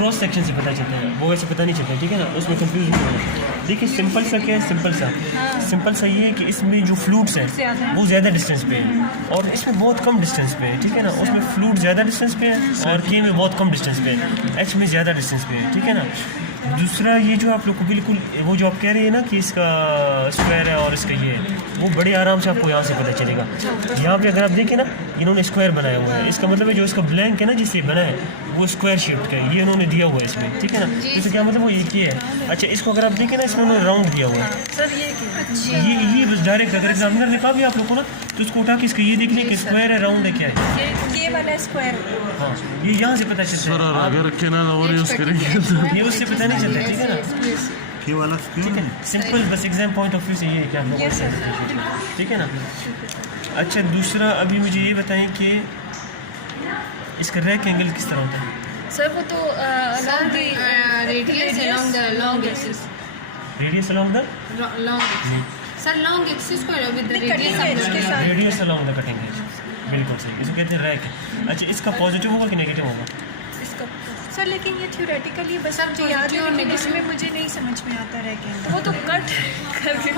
Cross section से पता चलता है, वो वैसे पता नहीं चलता, ठीक है ना, उसमें कंफ्यूज नहीं होना। देखिए सिंपल सा क्या है, सिंपल सा ये है कि इसमें जो फ्लूट्स हैं वो ज़्यादा डिस्टेंस पे है और इसमें बहुत कम डिस्टेंस पे है, ठीक है ना। उसमें फ्लूट ज़्यादा डिस्टेंस पे है और के में बहुत कम डिस्टेंस पे है, एच में ज़्यादा डिस्टेंस पे है, ठीक है ना। दूसरा ये जो आप लोग को बिल्कुल वो जो आप कह रहे हैं ना कि इसका स्क्वायर है और इसका ये है, वो बड़े आराम से आपको यहाँ से पता चलेगा। यहाँ पे अगर आप देखें ना, इन्होंने स्क्वायर बनाया हुआ है, इसका मतलब है जो इसका ब्लैंक है ना जिससे बना है वो स्क्वायर शेप का है, ये इन्होंने दिया हुआ है इसमें, ठीक है ना। इसका क्या मतलब वो एक ही है। अच्छा इसको अगर आप देखें ना, इसमें उन्होंने राउंड दिया हुआ है सर, ये बस डायरेक्ट अगर एग्जामिनर ने कहा भी आप लोग को ना तो उसको उठा के इसका ये देख लें कि स्क्वायर है राउंड है क्या है, ये वाला स्क्वायर। हाँ ये यहाँ से पता चलता है। अगर केनाल और यूज़ करेंगे तो ये उससे पता नहीं चलता, ठीक है ना। ये वाला ठीक है सिंपल, बस एग्जाम पॉइंट ऑफ व्यू से ये क्या लोग, ठीक है ना। अच्छा दूसरा अभी मुझे ये बताएं कि इसका रैक एंगल किस तरह होता है। सर वो तो along the radius along the long axis. Radius along the Long axis. Sir, long axis को with the radius cutting edge के साथ। Radius along the cutting edge, बिल्कुल सही, इसको कहते हैं रैक। अच्छा इसका पॉजिटिव होगा कि नेगेटिव होगा। इसका सर लेकिन ये थ्योरेटिकली बस सर, मुझे याद है, positive लेकिन इसमें मुझे नहीं समझ में आता रह के वो तो कट करके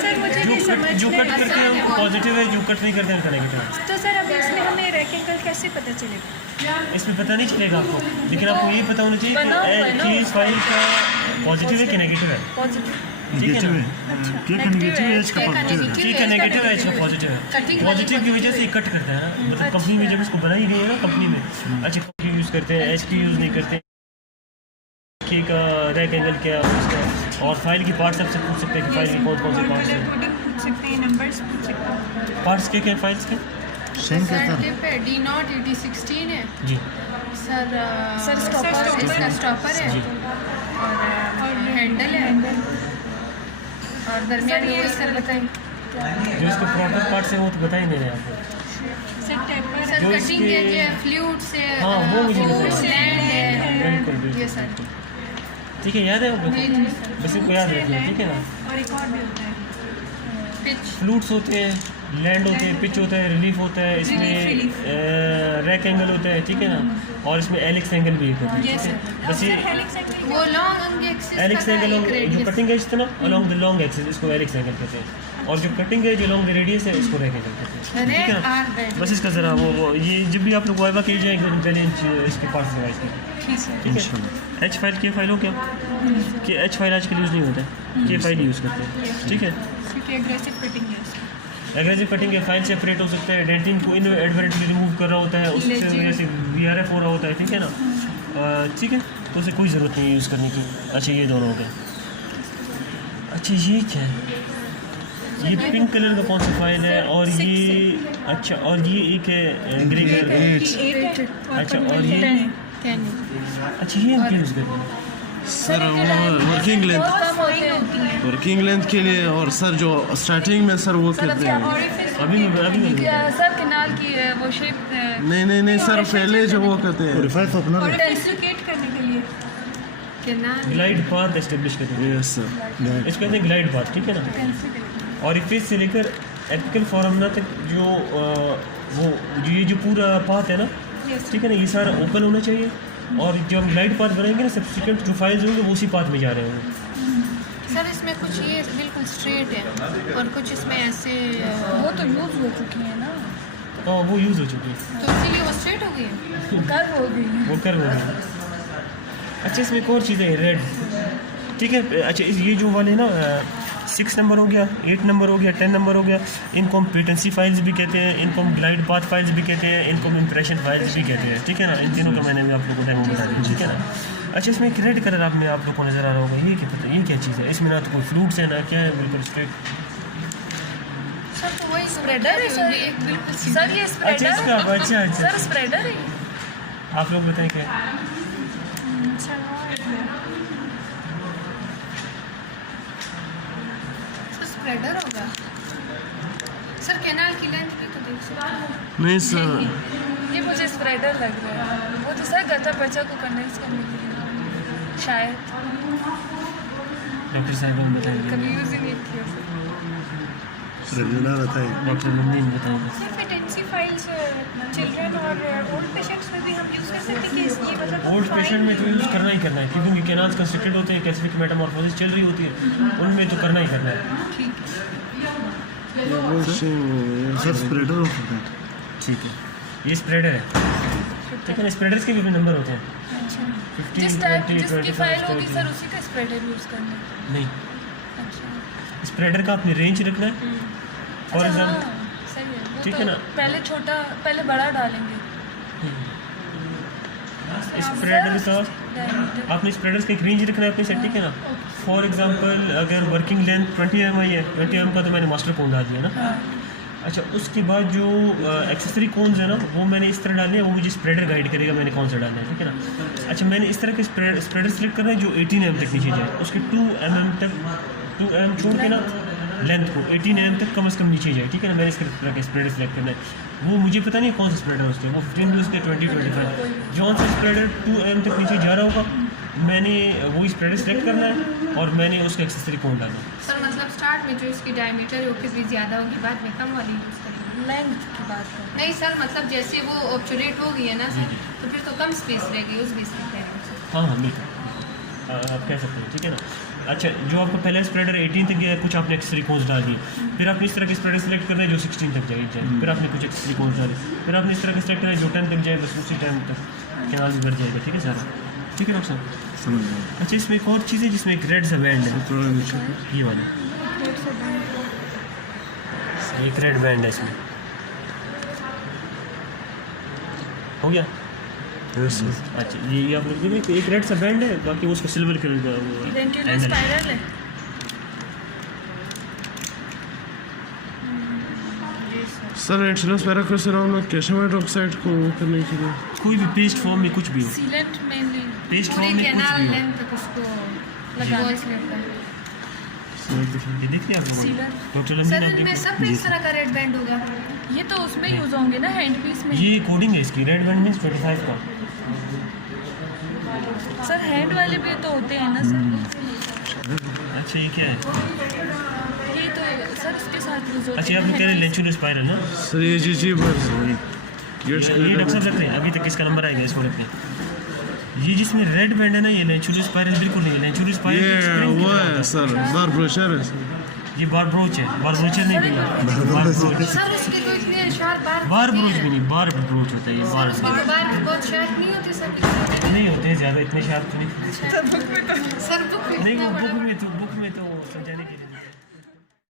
सर मुझे नहीं समझ जो में कट करते हैं उनको पॉजिटिव है, जो कट नहीं करते हैं उनका नेगेटिव है। तो सर अभी इसमें हमें रैक एंगल कैसे पता चलेगा। इसमें पता नहीं चलेगा आपको, लेकिन आपको ये पता होना चाहिए कि इस फाइल का पॉजिटिव है कि नेगेटिव है, पॉजिटिव ठीक है ना। क्या का नेगेटिव है, इसका पॉजिटिव है। ठीक है नेगेटिव है, इसका पॉजिटिव है। पॉजिटिव की वजह से ये कट करता है ना, मतलब कंपनी में जब इसको बनाई गई है ना कंपनी में, अच्छा कंपनी यूज़ करते हैं, एच की यूज़ नहीं करते के का रैक एंगल क्या है उसका। और फाइल की पार्ट्स आपसे पूछ सकते हैं कि फाइल के कौन कौन से पार्ट्स हैं, पूछ सकते हैं, नंबर्स पूछ सकते हैं। पार्ट्स क्या क्या फाइल्स के। सेम कहता है टिप है D0 ED16 है जी सर। सर, स्टॉपर इसका स्टॉपर है जी और हैंडल है और दरमियान में सर बताएं जो इसके प्रॉपर पार्ट्स हैं वो तो बता ही नहीं रहे आपको। Sir taper sir. जो कटिंग इसके- एज है, फ्लूइड्स है, हाँ, वो मुझे पता है। फ्लूइड्स लैंड है, बिल्कुल ये बिल्कुल सर। ठीक है, याद है आपको, जी जी सर। बस इनको याद रखिए, ठीक है ना। और एक और भी होता है पिच फ्लूट्स होते हैं, लैंड होते हैं, पिच होता है, रिलीफ होता है, इसमें रैक एंगल होता है, ठीक है ना। और इसमें एलिक्स एंगल भी एक होता है, ठीक है। बस ये वो लॉन्ग एक्सिस एलिक्स एंगल जो कटिंग एज था ना अलोंग द लॉन्ग एक्सिस, इसको एलिक्स एंगल कहते हैं। और जो cutting edge along the radius है इसको रैक एंगल कहते हैं, ठीक है ना। बस इसका ज़रा वो ये जब भी आप लोग वाइवा कीजिए एक दिन पहले इसके पार्ट्स रिवाइज करें, ठीक है। एच फाइल के फाइल हो क्या कि एच फाइल आजकल यूज़ नहीं होता है, के फाइल यूज़ करते हैं, ठीक है। क्योंकि एग्रेसिव कटिंग है। एग्रेसिव कटिंग के फाइल सेपरेट हो सकता है, डेंटिंग को इनएडवर्टेंटली रिमूव कर रहा होता है, उससे वजह से VRF हो रहा होता है, ठीक है ना। ठीक है तो उसे कोई ज़रूरत नहीं है यूज़ करने की। अच्छा ये दोनों हो गए। अच्छा ये क्या है, ये पिंक कलर का कौन सा फाइल है और ये अच्छा और ये एक है ग्रे कलर का। अच्छा और ये अच्छा ये हम क्यों यूज़ करते हैं। सर वो वर्किंग लेंथ के लिए, और सर जो स्टार्टिंग में सर वो करते हैं अभी सर किनाल की वो शेप नहीं सर पहले जो वो करते हैं डेंसिफिकेट करने के लिए ग्लाइड पाथ एस्टेब्लिश करते हैं, यस सर। इसको कहते हैं ग्लाइड पाथ, ठीक है ना। और इफेज से लेकर एपिकल फॉर्मना तक जो वो जो ये जो पूरा पाथ है ना, ठीक है ना, ये सारा ओपन होना चाहिए। और जो हम ग्लाइड पाथ बनाएंगे ना सब्सिक्वेंट जो फाइल्स होंगे वो उसी पाथ में जा रहे होंगे। सर। इसमें कुछ ये बिल्कुल स्ट्रेट है और कुछ इसमें ऐसे वो तो यूज हो चुकी है ना, हाँ वो यूज़ हो चुकी है, तो इसीलिए वो स्ट्रेट हो गई है। कर्व हो गई है। वो कर हो गया। अच्छा इसमें एक और चीज़ें हैं रेड, ठीक है। अच्छा ये जो वाले ना 6 नंबर हो गया, 8 नंबर हो गया, 10 नंबर हो गया, इनको हम पेटेंसी फाइल्स भी कहते हैं, इनको हम ग्लाइड पाथ फाइल्स भी कहते हैं, इनको हम इंप्रेशन फाइल्स भी कहते हैं, ठीक है ना। इन तीनों का मैंने भी आप लोगों को डेमो बता दिया, ठीक है ना। अच्छा इसमें एक रेड कलर आप में आप लोग को नज़र आ रहा होगा, ये क्या पता ये क्या चीज़ है, इसमें ना तो कोई फ्लूट्स है ना क्या है, बिल्कुल स्ट्रेट। सर तो वही स्प्रेडर है सर, एक बिल्कुल सर ये स्प्रेडर अच्छा इसका अच्छा सर स्प्रेडर है। आप लोग बताएं क्या। स्प्रेडर होगा सर। कैनाल की लेंथ भी तो देख सकते हैं। नहीं सर ये मुझे स्प्रेडर लग रहा है, वो तो सर गता पर्चा को कंडेंस करने के लिए शायद। डॉक्टर साहब हम बताएंगे, कभी यूज ही नहीं किया सर। रंजना बताइए। डॉक्टर नंदीन बताएंगे। सिर्फ इंटेंसिव फाइल्स चिल्ड्रन और ओल्ड पेशेंट्स में भी हम यूज़ कर सकते हैं कि ये मतलब ओल्ड पेशेंट में तो यूज़ करना ही करना है क्योंकि उनके कैनाल्स कंस्ट्रक्टेड होते हैं, कैल्सिफिक मेटामॉर्फोसिस चल रही होती है, उनमें तो करना ही करना है। Sir spreader of that. ठीक है, ये स्प्रेडर है, ठीक है ना। स्प्रेडर्स के भी अपने नंबर होते हैं, 15, जिस टाइप 20, जिसकी 25, फाइल होगी 30। सर उसी का स्प्रेडर यूज़ करना है। नहीं, अच्छा स्प्रेडर का अपनी रेंज रखना है। फॉर अच्छा, एग्जाम्पल, हाँ, सही है वो ठीक तो है ना। पहले छोटा पहले बड़ा डालेंगे स्प्रेडर का आपने स्प्रेडर्स का एक रेंज रखना है अपने सेट, ठीक है ना। फॉर एग्जांपल अगर वर्किंग लेंथ 20 mm है, 20 mm का तो मैंने मास्टर कोन डाल दिया ना। हाँ। अच्छा, उसके बाद जो एक्सेसरी कोन्स है ना वो मैंने इस तरह डालने हैं, वो मुझे स्प्रेडर गाइड करेगा मैंने कौन सा डालना है, ठीक है ना। अच्छा, मैंने इस तरह के स्प्रेडर सेलेक्ट करना है जो 18 mm तक नीचे जाए, उसके 2 mm तक 2 mm छोड़ के ना लेंथ को 18 mm तक कम से कम नीचे जाए, ठीक है ना। मैंने इस तरह के स्प्रेडर सेलेक्ट करना है, वो मुझे पता नहीं कौन सा स्प्रेडर उसके, वो 15 उसके 20, 25 जौन सा स्प्रेडर 2 mm तक नीचे जा रहा होगा मैंने वो स्प्रेडर सेलेक्ट करना है और मैंने उसका एक्सेसरी कोन डालना है। सर मतलब स्टार्ट में जो इसकी डायमीटर है वो किस भी ज़्यादा होगी, बाद में कम वाली यूज़ करेंगे। लेंथ की बात कर नहीं सर, मतलब जैसे वो ऑब्चुरेट हो गई है ना सर, तो फिर तो कम स्पेस रहेगी उस बेस पे कह रहे हैं सर। हाँ हाँ बिल्कुल, आप कह सकते हैं, ठीक है ना। अच्छा, जो आपका पहला स्प्रेडर 18 तक गया, कुछ आपने एक्सेसरी कोन्स डाल दिए, फिर आपने इस तरह के स्प्रेडर सेलेक्ट करना है जो 16 तक जाए, फिर आपने कुछ एक्सेसरी कोन्स डाले, फिर आपने इस तरह के सेलेक्ट करना है जो 10 तक जाए, बस उसी टाइम तक कैनाल भी भर जाएगा, ठीक है सर। ठीक है डॉक्टर साहब, समझ गया। अच्छा इसमें एक और चीज़ है जिसमें एक रेड सा बैंड है, थोड़ा नीचे ये वाला एक रेड बैंड है इसमें, हो गया। Yes sir. अच्छा, ये आप लोग देखिए एक रेड सा बैंड है, बाकी उसका सिल्वर कलर का वो वेंटिलेटर handle है। स्पाइरल है। सर एंटीलस पैराक्रोसिराम में कैल्शियम हाइड्रोक्साइड को करने के लिए कोई भी पेस्ट फॉर्म में कुछ भी हो, सीलेंट मेनली पेस्ट पूरी फॉर्म में कुछ कैनाल भी हो, लेंथ तक उसको लगाना। वॉइस लेता है। ये देखिए आप लोगों सीलर। डॉक्टर लंबी सर नाम इनमें सब देखिए। इस तरह का रेड बैंड होगा। ये तो उसमें यूज़ होंगे ना हैंड पीस में। ये कोडिंग है इसकी, रेड बैंड मीन्स 25 का। सर हैंड वाले भी तो होते हैं ना सर। अच्छा, ये क्या है? ये तो सर इसके साथ यूज़ होते अच्छा, आप लोग कह रहे हैं लेंचुलर स्पाइरल ना, सर ये जी बस ये डॉक्टर साहब रखते हैं, अभी तक इसका नंबर आएगा, इसको रखते हैं। ये जिसमें रेड बैंड है ना, ये लेंचुलर स्पाइरल बिल्कुल नहीं, लेंचुलर ये स्पाइरल वो है सर, बार ब्रोशर है सर। ये बार ब्रोच है, बार ब्रोचर नहीं भैया, बार ब्रोच, सर उसके तो इतने शार्प बार बार ब्रोच भी नहीं, बार ब्रोच होता है ये, बार उसके तो बार बहुत शार्प नहीं होते सर। नहीं होते हैं ज़्यादा, इतने शार्प तो नहीं। सर बुक नहीं वो बुक में तो